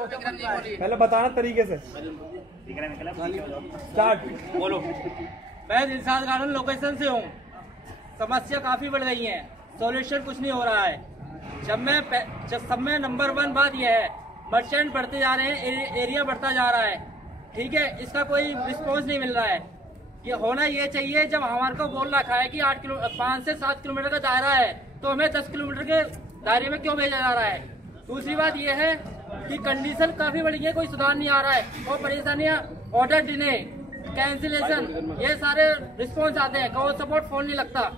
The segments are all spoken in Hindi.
पहले बताना तरीके से स्टार्ट बोलो। मैं दिलशाद गार्डन लोकेशन से हूँ। समस्या काफी बढ़ गई है, सॉल्यूशन कुछ नहीं हो रहा है। सब में नंबर 1 बात यह है, मर्चेंट बढ़ते जा रहे हैं, एरिया बढ़ता जा रहा है। ठीक है, इसका कोई रिस्पॉन्स नहीं मिल रहा है। ये होना ये चाहिए, जब हमारे को बोल रखा है कि 5 से 7 किलोमीटर का दायरा है, तो हमें 10 किलोमीटर के दायरे में क्यों भेजा जा रहा है। दूसरी बात यह है कि कंडीशन काफी बढ़ गई है, कोई सुधार नहीं आ रहा है और परेशानियां, ऑर्डर डिले, कैंसिलेशन, ये सारे रिस्पॉन्स आते हैं, कॉल सपोर्ट फोन नहीं लगता।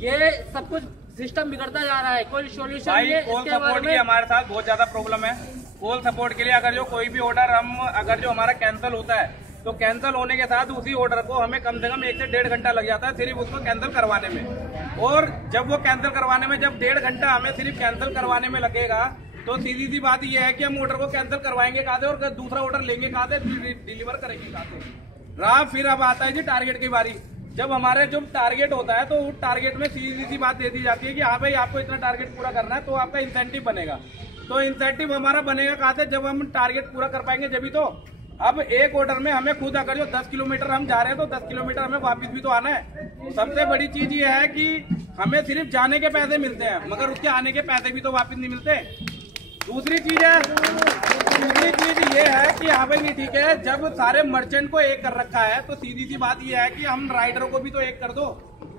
ये सब कुछ सिस्टम बिगड़ता जा रहा है, कोई सोल्यूशन नहीं है। कॉल सपोर्ट की हमारे साथ बहुत ज्यादा प्रॉब्लम है। कॉल सपोर्ट के लिए अगर जो कोई भी ऑर्डर अगर जो हमारा कैंसिल होता है, तो कैंसिल होने के साथ उसी ऑर्डर को हमें कम से कम 1 से 1.5 घंटा लग जाता है सिर्फ उसको कैंसिल करवाने में। और जब वो कैंसिल करवाने में जब 1.5 घंटा हमें सिर्फ कैंसिल करवाने में लगेगा, तो सीधी सी बात यह है कि हम ऑर्डर को कैंसिल करवाएंगे कहाँ से और दूसरा ऑर्डर लेंगे कहाँ से, डिलीवर करेंगे कहाँ से। रहा फिर अब आता है जी टारगेट की बारी। जब हमारे जो टारगेट होता है, तो उस टारगेट में सीधी सी बात दे दी जाती है कि हाँ भाई आपको इतना टारगेट पूरा करना है, तो आपका इंसेंटिव बनेगा। तो इंसेंटिव हमारा बनेगा कहाँ से, जब हम टारगेट पूरा कर पाएंगे जब ही तो। अब एक ऑर्डर में हमें खुद अगर जो 10 किलोमीटर हम जा रहे हैं, तो 10 किलोमीटर हमें वापस भी तो आना है। सबसे बड़ी चीज ये है कि हमें सिर्फ जाने के पैसे मिलते हैं, मगर उसके आने के पैसे भी तो वापस नहीं मिलते। दूसरी चीज ये है कि हाँ भाई ठीक है, जब सारे मर्चेंट को एक कर रखा है, तो सीधी सी बात ये है कि हम राइडरों को भी तो एक कर दो।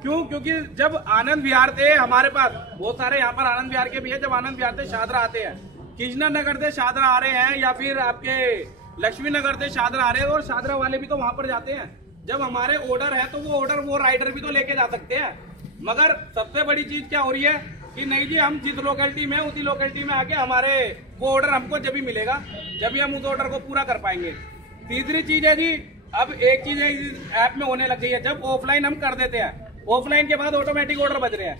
क्यों? क्योंकि जब आनंद विहार से हमारे पास बहुत सारे यहाँ पर आनंद विहार के भी है, जब आनंद विहार से शादरा आते हैं, कृष्णा नगर से शादरा आ रहे हैं, या फिर आपके लक्ष्मी नगर से शादरा आ रहे हैं, और शादरा वाले भी तो वहां पर जाते हैं। जब हमारे ऑर्डर है, तो वो ऑर्डर वो राइडर भी तो लेके जा सकते हैं। मगर सबसे बड़ी चीज क्या हो रही है कि नहीं जी, हम जिस लोकेलिटी में उसी लोकेलिटी में आके हमारे वो ऑर्डर हमको जब ही मिलेगा, जब ही हम उस ऑर्डर को पूरा कर पाएंगे। तीसरी चीज है जी, अब एक चीज है इस ऐप में होने लग गई है, जब ऑफलाइन हम कर देते हैं, ऑफलाइन के बाद ऑटोमेटिक ऑर्डर बज रहे हैं।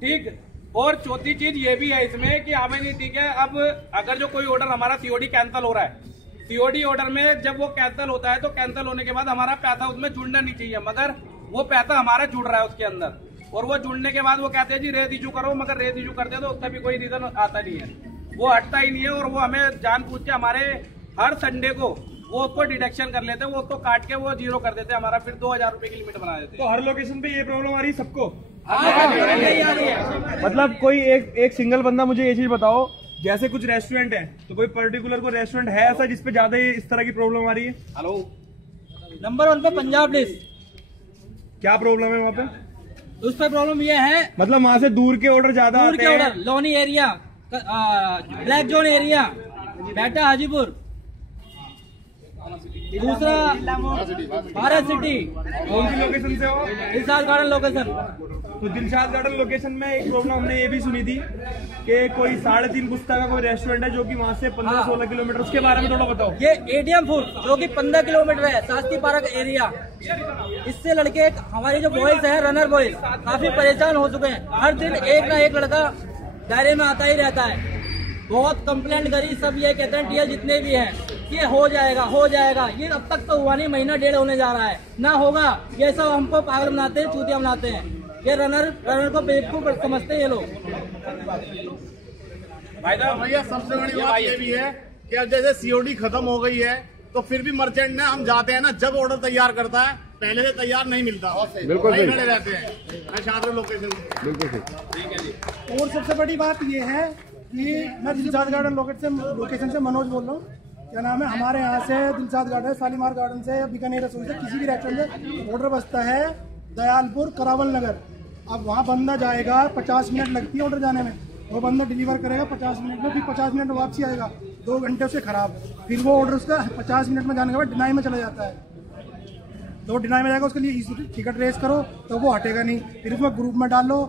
ठीक। और चौथी चीज ये भी है इसमें कि हमें नहीं, ठीक है, अब अगर जो कोई ऑर्डर हमारा सीओडी कैंसिल हो रहा है, सीओडी ऑर्डर में जब वो कैंसिल होता है, तो कैंसिल होने के बाद हमारा पैसा उसमें जुड़ना नहीं चाहिए, मगर वो पैसा हमारा जुड़ रहा है उसके अंदर। और वो जुड़ने के बाद वो कहते हैं जी रेज इशू करो, मगर रेज इशू करते हैं तो उसका भी कोई रीजन आता नहीं है, वो हटता ही नहीं है। और वो हमें जानबूझ के हमारे हर संडे को वो उसको डिडक्शन कर लेते हैं, वो उसको काट के वो 0 कर देते हैं, हमारा फिर 2000 रुपए की लिमिट बना देते हैं। तो हर लोकेशन पे ये प्रॉब्लम आ रही है सबको? नहीं आ रही है। मतलब कोई एक सिंगल बंदा मुझे ये चीज बताओ, जैसे कुछ रेस्टोरेंट है, तो कोई पर्टिकुलर कोई रेस्टोरेंट है ऐसा जिसपे ज्यादा इस तरह की प्रॉब्लम आ रही है? हेलो, नंबर 1 पे पंजाब डिश। क्या प्रॉब्लम है वहाँ पे? उस पर प्रॉब्लम ये है, मतलब वहाँ से दूर के ऑर्डर ज्यादा आते हैं। Order Loni area, black zone area, data Hajipur, दूसरा भारत सिटी। कौन सी लोकेशन से हो? Dilshad garden location. तो दिलशाद गार्डन लोकेशन में एक प्रॉब्लम हमने ये भी सुनी थी कि कोई 3.5 पुस्ता का कोई रेस्टोरेंट है जो कि वहाँ से 15-16 किलोमीटर, उसके बारे में थोड़ा बताओ। ये एटीएम फूड जो कि 15 किलोमीटर है, शास्त्री पार्क एरिया। इससे लड़के हमारे जो बॉयज है, रनर बॉयज, काफी परेशान हो चुके हैं। हर दिन एक ना एक लड़का दायरे में आता ही रहता है। बहुत कंप्लेंट करी, सब ये कहते हैं टीएल जितने भी हैं कि हो जाएगा। ये अब तक तो हुआ नहीं, महीना 1.5 होने जा रहा है, ना होगा। ये सब हमको पागल बनाते हैं, चूतिया बनाते हैं। ये रनर को बेवकूफ समझते हैं ये लोग। भैया सबसे बड़ी बात ये भी है कि अब जैसे सीओडी खत्म हो गई है, तो फिर भी मर्चेंट ने हम जाते हैं ना, जब ऑर्डर तैयार करता है, पहले से तैयार नहीं मिलता। बिल्कुल सही रहते हैं शादरा लोकेशन। बिल्कुल सही। और सबसे बड़ी बात ये है कि मैं दिलशाद गार्डन लोकेशन से मनोज बोल रहा हूँ। क्या नाम है, हमारे यहाँ से दिलशाद गार्डन, शालीमार गार्डन से, बीकानेर रसोई से, किसी भी रेस्टोरेंट से ऑर्डर बचता है दयालपुर, करावल नगर। अब वहाँ बंदा जाएगा, 50 मिनट लगती है ऑर्डर जाने में, वो बंदा डिलीवर करेगा 50 मिनट में, फिर 50 मिनट में वापसी आएगा, 2 घंटे से खराब। फिर वो ऑर्डर उसका 50 मिनट में जाने के बाद डिनाई में चला जाता है, तो डिनाई में जाएगा, उसके लिए टिकट रेस करो तो वो हटेगा नहीं। फिर उसमें ग्रुप में डालो,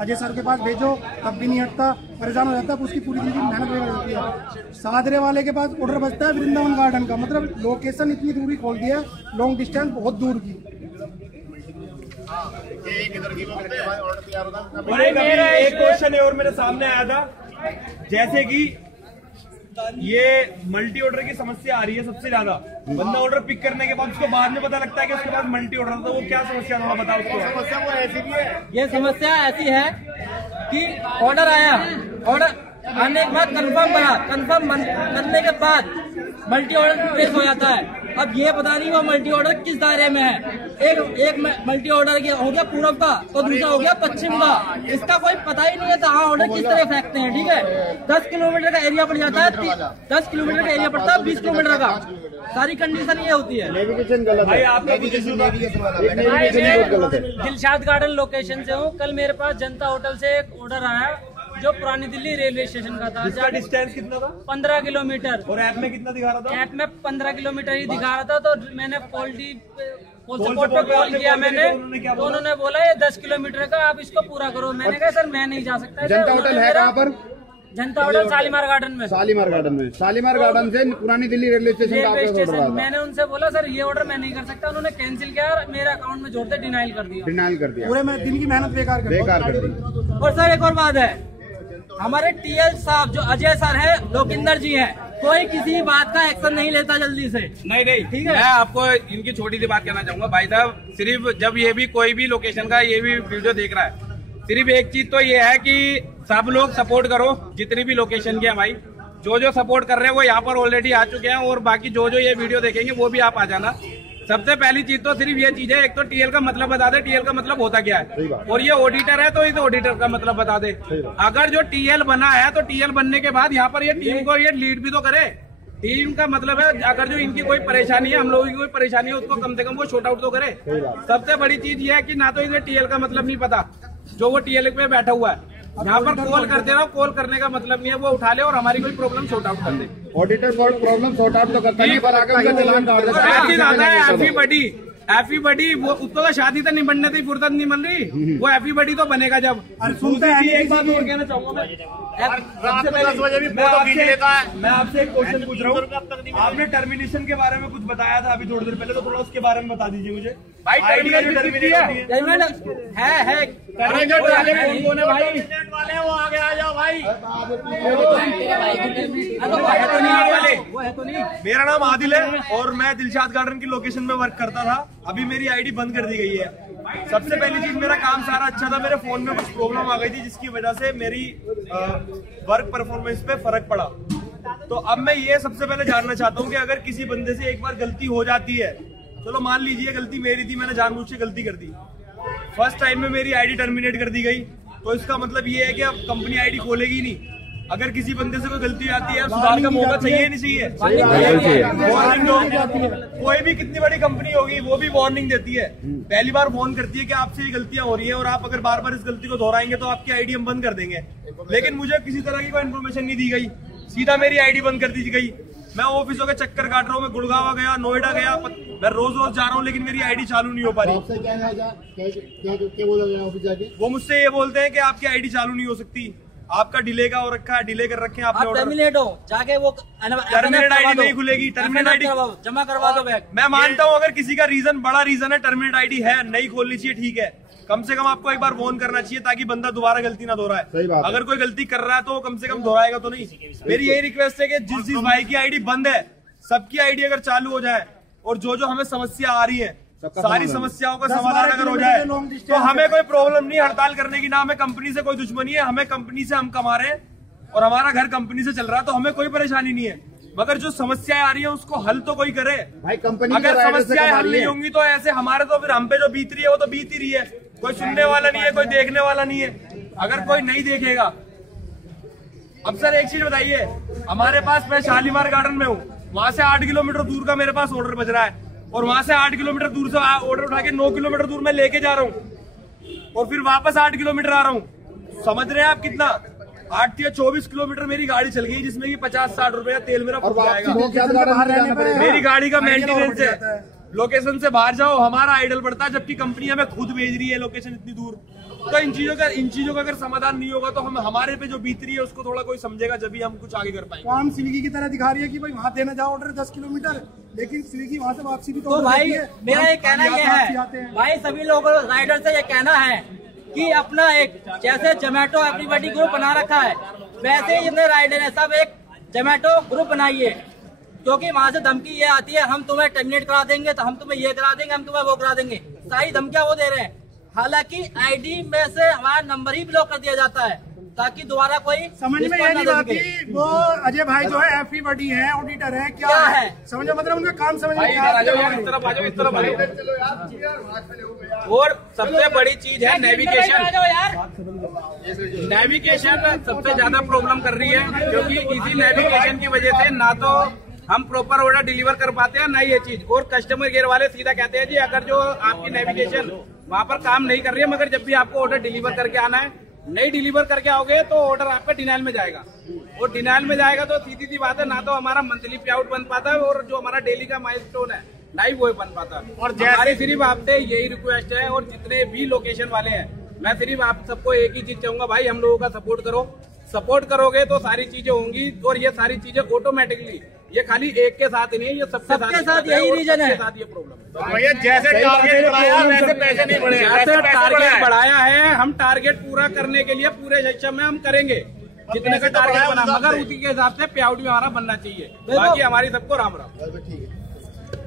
अजय सर के पास भेजो, तब भी नहीं हटता, परेशान हो जाता है। उसकी पूरी दिन की मेहनत वगैरह होती है। सादरे वाले के पास ऑर्डर बचता है वृंदावन गार्डन का, मतलब लोकेशन इतनी दूरी खोल दी है, लॉन्ग डिस्टेंस बहुत दूर की। और एक क्वेश्चन है और मेरे सामने आया था, जैसे कि ये मल्टी ऑर्डर की समस्या आ रही है सबसे ज्यादा। बंदा ऑर्डर पिक करने के बाद उसको बाद में पता लगता है कि उसके बाद मल्टी ऑर्डर, तो वो क्या समस्या है बताओ उसको। समस्या वो ऐसी भी है, ये समस्या ऐसी है कि ऑर्डर आया, ऑर्डर आने के बाद कंफर्म करा, कंफर्म करने के बाद मल्टी ऑर्डर प्लेस हो जाता है। अब ये पता नहीं वो मल्टी ऑर्डर किस दायरे में है। एक मल्टी ऑर्डर हो गया पूरब का तो दूसरा हो गया पश्चिम का, इसका कोई पता ही नहीं है कहाँ ऑर्डर किस तरह फेंकते हैं। ठीक है, 10 किलोमीटर का एरिया पड़ जाता है, 10 किलोमीटर का एरिया पड़ता है 20 किलोमीटर का। सारी कंडीशन ये होती है। नेविगेशन गलत है, दिलशाद गार्डन लोकेशन से हूँ। कल मेरे पास जनता होटल से एक ऑर्डर आया जो पुरानी दिल्ली रेलवे स्टेशन का था। इसका डिस्टेंस कितना था? 15 किलोमीटर। और ऐप में कितना दिखा रहा था? ऐप में 15 किलोमीटर ही दिखा रहा था। तो मैंने फुल सपोर्ट पे कॉल किया मैंने, तो उन्होंने बोला ये 10 किलोमीटर का, आप इसको पूरा करो। मैंने कहा सर मैं नहीं जा सकता। जनता होटल है कहाँ पर? जनता होटल शालीमार गार्डन में। शालीमार गार्डन में, शालीमार गार्डन से पुरानी दिल्ली रेलवे स्टेशन। मैंने उनसे बोला सर ये ऑर्डर मैं नहीं कर सकता। उन्होंने कैंसिल किया और मेरे अकाउंट में जोड़ते डिनाइल कर दिया। डिनाइल कर दिया, पूरे दिन की मेहनत बेकार कर दी। और सर एक और बात है, हमारे टीएल साहब जो अजय सर है, लोकिंदर जी हैं, कोई किसी बात का एक्शन नहीं लेता जल्दी से। नहीं ठीक है, मैं आपको इनकी छोटी सी बात कहना चाहूंगा भाई साहब। सिर्फ जब ये भी कोई भी लोकेशन का ये भी वीडियो देख रहा है, सिर्फ एक चीज तो ये है कि सब लोग सपोर्ट करो जितनी भी लोकेशन की है भाई। जो सपोर्ट कर रहे हैं वो यहाँ पर ऑलरेडी आ चुके हैं, और बाकी जो ये वीडियो देखेंगे वो भी आप आ जाना। सबसे पहली चीज तो सिर्फ ये चीज है, एक तो टीएल का मतलब बता दे, टीएल का मतलब होता क्या है, और ये ऑडिटर है तो इस ऑडिटर का मतलब बता दे। अगर जो टीएल बना है तो टीएल बनने के बाद यहाँ पर ये टीम को ये लीड भी तो करे। टीम का मतलब है अगर जो इनकी कोई परेशानी है, हम लोगों की कोई परेशानी है, उसको कम से कम वो शॉर्ट आउट तो करे। सबसे बड़ी चीज ये है कि ना तो इसे टीएल का मतलब नहीं पता, जो वो टीएल पे बैठा हुआ है यहाँ पर कॉल करते रहो। कॉल करने का मतलब नहीं है वो उठा ले और हमारी कोई प्रॉब्लम सॉर्ट आउट कर दे। ऑडिटर प्रॉब्लम सॉर्ट आउट तो करता नहीं, पर आगे उनका चलान काट देता है। एफी बड़ी वो उसको तो शादी तो नहीं बनने थी, फुर्सत नहीं बन रही, वो एफी बड़ी तो बनेगा जब। सुनते हैं एक बात और कहना चाहूंगा मैं आपसे एक क्वेश्चन पूछ रहा हूँ। आपने टर्मिनेशन के बारे में कुछ बताया था अभी थोड़ी देर पहले, तो थोड़ा उसके बारे में बता दीजिए मुझे। भाई टर्मिनेशन है वाले वो आगे आ जाओ भाई। मेरा नाम आदिल है और मैं दिलशाद गार्डन की लोकेशन में वर्क करता था। अभी मेरी आईडी बंद कर दी गई है। सबसे पहली चीज, मेरा काम सारा अच्छा था, मेरे फोन में कुछ प्रॉब्लम आ गई थी जिसकी वजह से मेरी वर्क परफॉर्मेंस पे फर्क पड़ा। तो अब मैं ये सबसे पहले जानना चाहता हूँ कि अगर किसी बंदे से एक बार गलती हो जाती है, चलो मान लीजिए गलती मेरी थी, मैंने जानबूझ से गलती कर दी, फर्स्ट टाइम में मेरी आईडी टर्मिनेट कर दी गई, तो इसका मतलब ये है कि अब कंपनी आईडी खोलेगी नहीं। अगर किसी बंदे से कोई गलती आती है, सुधार का मौका चाहिए नहीं चाहिए? वार्निंग दो। कोई भी कितनी बड़ी कंपनी होगी वो भी वार्निंग देती है, पहली बार वार्न करती है कि आपसे ये गलतियां हो रही है और आप अगर बार बार इस गलती को दोहराएंगे तो आपकी आईडी हम बंद कर देंगे। लेकिन मुझे किसी तरह की कोई इन्फॉर्मेशन नहीं दी गई, सीधा मेरी आईडी बंद कर दी गई। मैं ऑफिसों के चक्कर काट रहा हूँ, मैं गुड़गांव गया, नोएडा गया, मैं रोज जा रहा हूँ, लेकिन मेरी आईडी चालू नहीं हो पा रही। वो मुझसे ये बोलते हैं कि आपकी आईडी चालू नहीं हो सकती, आपका डिले का हो रखा है, डिले कर रखे हैं आपने। टर्मिनेट हो जाके वो टर्मिनेट आईडी नहीं खुलेगी, टर्मिनेट आईडी जमा करवा दो बैग। मैं मानता हूँ अगर किसी का रीजन बड़ा रीजन है, टर्मिनेट आईडी है, नहीं खोलनी चाहिए, ठीक है, कम से कम आपको एक बार फोन करना चाहिए ताकि बंदा दोबारा गलती ना दोहराए। अगर कोई गलती कर रहा है तो कम से कम दोहराएगा तो नहीं। मेरी यही रिक्वेस्ट है कि जिस भाई की आईडी बंद है, सबकी आईडी अगर चालू हो जाए और जो हमें समस्या आ रही है, सारी समस्याओं का समाधान अगर हो जाए तो हमें कोई प्रॉब्लम नहीं हड़ताल करने की। ना हमें कंपनी से कोई दुश्मनी है, हमें कंपनी से हम कमा रहे हैं और हमारा घर कंपनी से चल रहा है, तो हमें कोई परेशानी नहीं है। मगर जो समस्याएं आ रही है उसको हल तो कोई करे भाई। कंपनी अगर समस्याएं हल नहीं होंगी तो ऐसे हमारे तो फिर हम पे जो बीत रही है वो तो बीत ही रही है, कोई सुनने वाला नहीं है, कोई देखने वाला नहीं है। अगर कोई नहीं देखेगा, अब सर एक चीज बताइए, हमारे पास, मैं शालीमार गार्डन में हूँ, वहां से 8 किलोमीटर दूर का मेरे पास ऑर्डर बज रहा है और वहां से 8 किलोमीटर दूर से ऑर्डर उठा के 9 किलोमीटर दूर में लेके जा रहा हूँ और फिर वापस 8 किलोमीटर आ रहा हूँ। समझ रहे हैं आप कितना? 8 या 24 किलोमीटर मेरी गाड़ी चल गई, जिसमें कि 50-60 रुपए का तेल मेरा फूक जाएगा। मेरी गाड़ी का मेंटेनेंस है, लोकेशन से बाहर जाओ हमारा आइडल पड़ता है, जबकि कंपनी हमें खुद भेज रही है लोकेशन इतनी दूर। तो इन चीजों का अगर समाधान नहीं होगा तो हम हमारे पे जो बीत रही है उसको थोड़ा कोई समझेगा, जब भी हम कुछ आगे कर पाएंगे। काम स्विगी की तरह दिखा रही है कि भाई वहाँ देने जाओ ऑर्डर 10 किलोमीटर, लेकिन स्विगी वहाँ से वापसी भी तो भाई मेरा ये कहना ये है भाई, सभी लोगों राइडर से ये कहना है कि अपना एक, जैसे जोमेटो एवरीबॉडी ग्रुप बना रखा है, वैसे ही जितने राइडर है सब एक जोमेटो ग्रुप बनाइए, क्योंकि वहाँ से धमकी ये आती है हम तुम्हें टर्मिनेट करा देंगे, तो हम तुम्हें ये करा देंगे, हम तुम्हें वो करा देंगे, सारी धमकियां वो दे रहे हैं। हालांकि आईडी में से हमारा नंबर ही ब्लॉक कर दिया जाता है, ताकि दोबारा कोई समझ में response नहीं ना दे आती। सके। वो अजय भाई जो है एफपी बडी है, ऑडिटर है, क्या है समझ में, मतलब उनका काम समझ में नहीं इस तरफ आ जाओ, आता। इस तरफ आ जाओ। और सबसे बड़ी चीज है नेविगेशन। नेविगेशन सबसे ज्यादा प्रॉब्लम कर रही है, क्योंकि इसी नेविगेशन की वजह से ना तो हम प्रॉपर ऑर्डर डिलीवर कर पाते हैं, ना ये चीज। और कस्टमर केयर वाले सीधा कहते हैं जी अगर जो आपकी नेविगेशन वहाँ पर काम नहीं कर रही है, मगर जब भी आपको ऑर्डर डिलीवर करके आना है, नहीं डिलीवर करके आओगे तो ऑर्डर आपका डिनाइल में जाएगा। और डिनाइल में जाएगा तो सीधी सी बात है, ना तो हमारा मंथली पे आउट बन पाता है और जो हमारा डेली का माइलस्टोन है ना ही वो बन पाता। और हमारी सिर्फ आपसे यही रिक्वेस्ट है, और जितने भी लोकेशन वाले हैं, मैं सिर्फ आप सबको एक ही चीज चाहूंगा, भाई हम लोगों का सपोर्ट करो। सपोर्ट करोगे तो सारी चीजें होंगी, और ये सारी चीजें ऑटोमेटिकली, ये खाली एक के साथ ही नहीं है, ये सबके साथ यही रीजन है। साथ ये प्रॉब्लम है। भैया जैसे टारगेट बढ़ाया वैसे पैसे नहीं बढ़े, जैसे टारगेट बढ़ाया है, हम टारगेट पूरा करने के लिए पूरे सिस्टम में हम करेंगे जितने का टारगेट बना, मगर उसी के हिसाब से पे आउट भी हमारा बनना चाहिए। बाकी हमारी सबको राम राम।